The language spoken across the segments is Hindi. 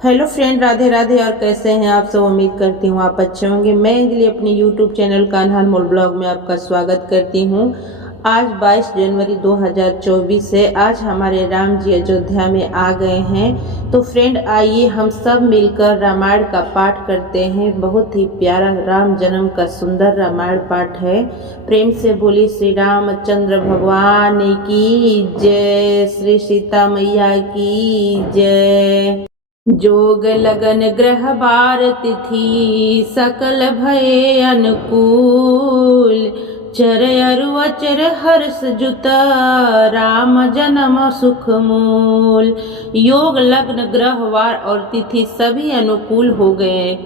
Hello friend, Radhe Radhe. और कैसे हैं आप सब? उम्मीद करती हूँ आप अच्छे होंगे। मैं अंजलि अपने यूट्यूब चैनल कान्हा मोल ब्लॉग में आपका स्वागत करती हूँ। आज 22 जनवरी 2024 है। आज हमारे राम जी अयोध्या में आ गए हैं। तो फ्रेंड, आइए हम सब मिलकर रामायण का पाठ करते हैं। बहुत ही प्यारा राम जन्म का सुंदर रामायण पाठ है। प्रेम से बोली श्री रामचंद्र भगवान की जय, श्री सीता मैया की जय। जोग लगन ग्रह बार तिथि सकल भये अनुकूल, चर अरु अचर हर्ष जुत राम जन्म सुख मूल। योग लग्न ग्रह वार और तिथि सभी अनुकूल हो गए।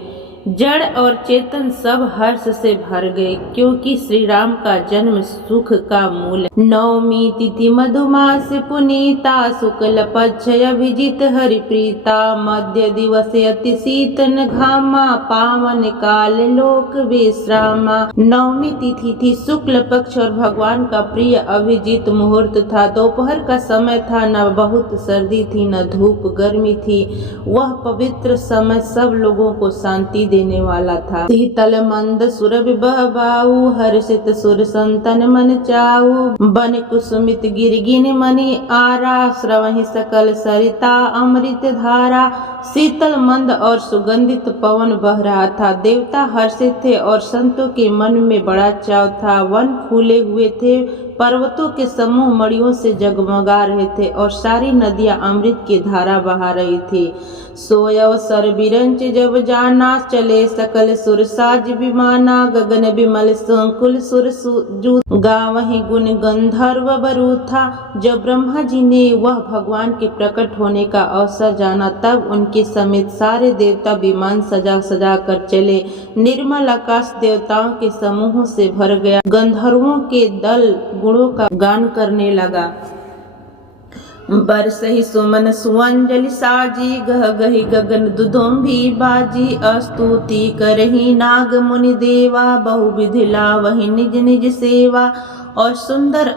जड़ और चेतन सब हर्ष से भर गए, क्योंकि श्री राम का जन्म सुख का मूल है। नवमी तिथि मधुमास पुनीता, शुक्ल पक्ष अभिजित हरिप्रीता, मध्य दिवस अति शीतन घामा, पावन काल लोक विश्रामा। नवमी तिथि थी, शुक्ल पक्ष और भगवान का प्रिय अभिजित मुहूर्त था। दोपहर का समय था, न बहुत सर्दी थी न धूप गर्मी थी। वह पवित्र समय सब लोगों को शांति देने वाला था। शीतल मंद सुरभि बहबाऊ, हर्षित सुर संतन मन चाऊ, बन कुसुमित गिरगिन मणि आरा, श्रवहि सकल सरिता अमृत धारा। शीतल मंद और सुगंधित पवन बह रहा था। देवता हर्षित थे और संतों के मन में बड़ा चाव था। वन फूले हुए थे, पर्वतों के समूह मणियों से जगमगा रहे थे और सारी नदियां अमृत की धारा बहा रही थी। सोयव सर बिरंच जब जाना, चले सकल सुर साज विमाना, गगन विमल संकुल सुर जू गावहि गुण गंधर्व बरूथा। जब ब्रह्मा जी ने वह भगवान के प्रकट होने का अवसर जाना, तब उनके समेत सारे देवता विमान सजा सजा कर चले। निर्मल आकाश देवताओं के समूहों से भर गया। गंधर्वों के दल गुणों का गान करने लगा। बरसहि सुमन सुअंजलि साजी, गह गहि गगन दुदुम्भी बाजी, स्तुति करहि नाग मुनि देवा, बहुविधि लावहि निज निज सेवा। और सुंदर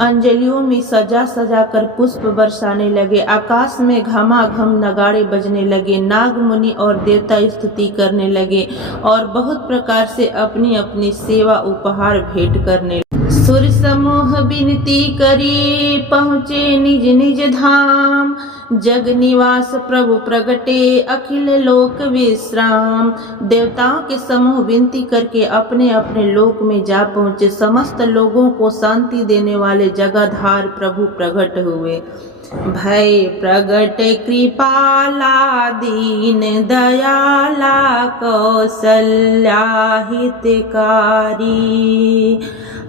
अंजलियों में सजा सजा कर पुष्प बरसाने लगे। आकाश में घमाघम नगाड़े बजने लगे। नाग मुनि और देवता स्तुति करने लगे और बहुत प्रकार से अपनी अपनी सेवा उपहार भेंट करने लगे। सुर समूह विनती करी, पहुँचे निज निज धाम, जग निवास प्रभु प्रगटे अखिल लोक विश्राम। देवताओं के समूह विनती करके अपने अपने लोक में जा पहुँचे। समस्त लोगों को शांति देने वाले जगधार प्रभु प्रकट हुए। भय प्रगट कृपाला दीन दयाला, कौसल्या हितकारी,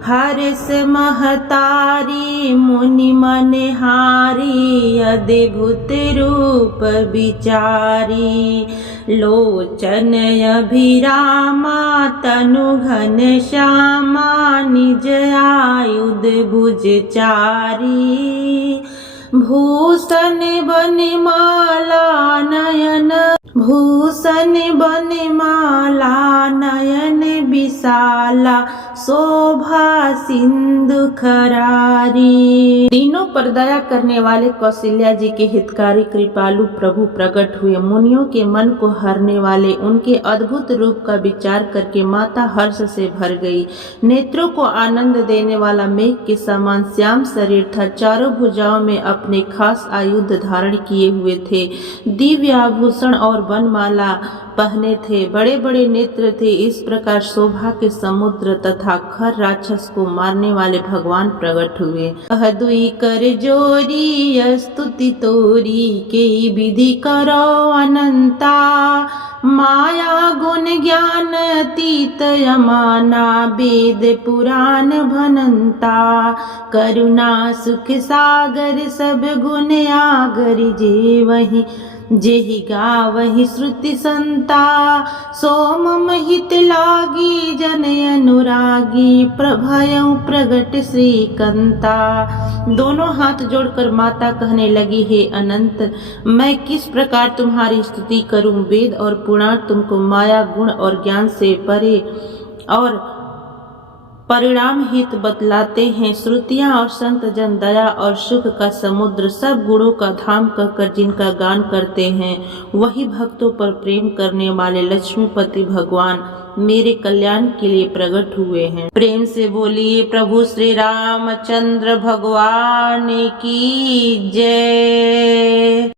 हर्ष महतारी मुनि मनहारी, अद्भुत रूप विचारी। लोचन अभिरामा तनु घन श्यामा, निज आयुध भुज चारी। भूषण बनमाला नयन, भूषण बनमाला नयन विशाला, शोभा सिंधु खरारी। तीनों पर दया करने वाले कौशल्या जी के हितकारी कृपालु प्रभु प्रकट हुए। मुनियों के मन को हरने वाले उनके अद्भुत रूप का विचार करके माता हर्ष से भर गई। नेत्रों को आनंद देने वाला मेघ के समान श्याम शरीर था। चारों भुजाओं में अपने खास आयुध धारण किए हुए थे। दिव्य आभूषण और वनमाला पहने थे। बड़े बड़े नेत्र थे। इस प्रकार शोभा के समुद्र तथा खर राक्षस को मारने वाले भगवान प्रकट हुए। दुई कर जोरी स्तुति तोरी, के विधि करो अनंता, माया गुण ज्ञान अतीत अमाना, वेद पुराण भनंता। करुणा सुख सागर सब गुण आगर, जे वही जेहि गावहि श्रुति संता। सोम हित लागी जन अनुरागी, प्रभयउ प्रगट श्रीकंता। दोनों हाथ जोड़कर माता कहने लगी, हे अनंत, मैं किस प्रकार तुम्हारी स्तुति करूं। वेद और पुराण तुमको माया गुण और ज्ञान से परे और परिणाम हित बतलाते हैं श्रुतियां और संत जन। दया और सुख का समुद्र, सब गुणों का धाम कहकर जिनका गान करते हैं, वही भक्तों पर प्रेम करने वाले लक्ष्मीपति भगवान मेरे कल्याण के लिए प्रकट हुए हैं। प्रेम से बोलिए प्रभु श्री रामचंद्र भगवान की जय।